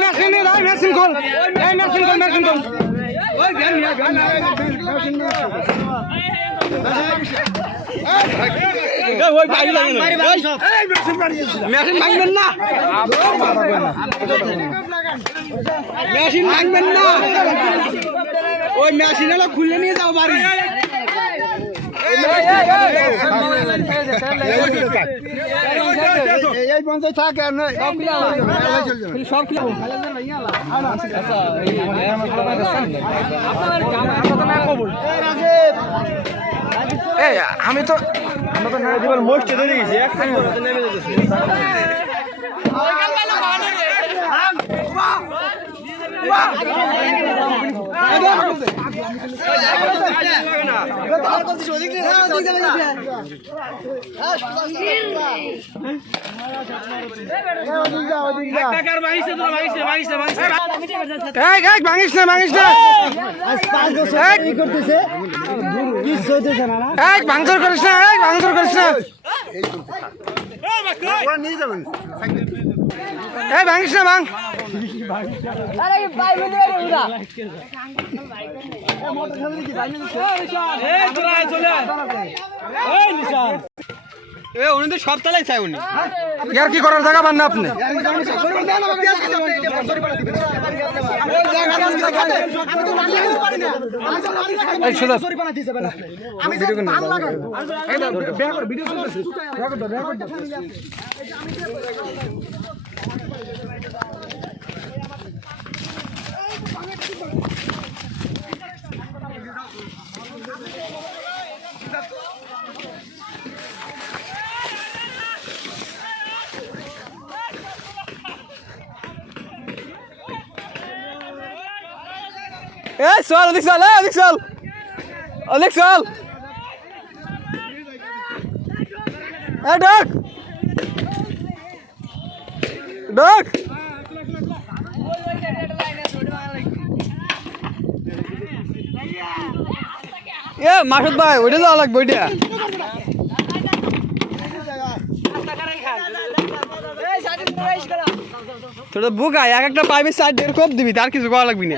machine machine খোল machine খোল machine খোল মেশিন ভাঙবেন না মেশিন ভাঙবেন না ওই মেশিন হলো খুলে নিয়ে যাও বাড়ি এই পঞ্চায়েত থাকে আর নয় সব আমি তো মোস্ট নেমে গেছি ভাঙচুর করিস না ভাঙচুর করিস না ভাঙিস না ভাঙ উনি তো সব তালাই চাই উনি আর কি করার জায়গা পান না আপনি চল অধিক চল অধিক চল অধিক চল ডাক ডাক মাসুদ ভাই ওইটা যাওয়া লাগবে ওইটা তোর বুক এক একটা পাইপের সাইড 1.5 কোপ দিবি তার কিছু করা লাগবি না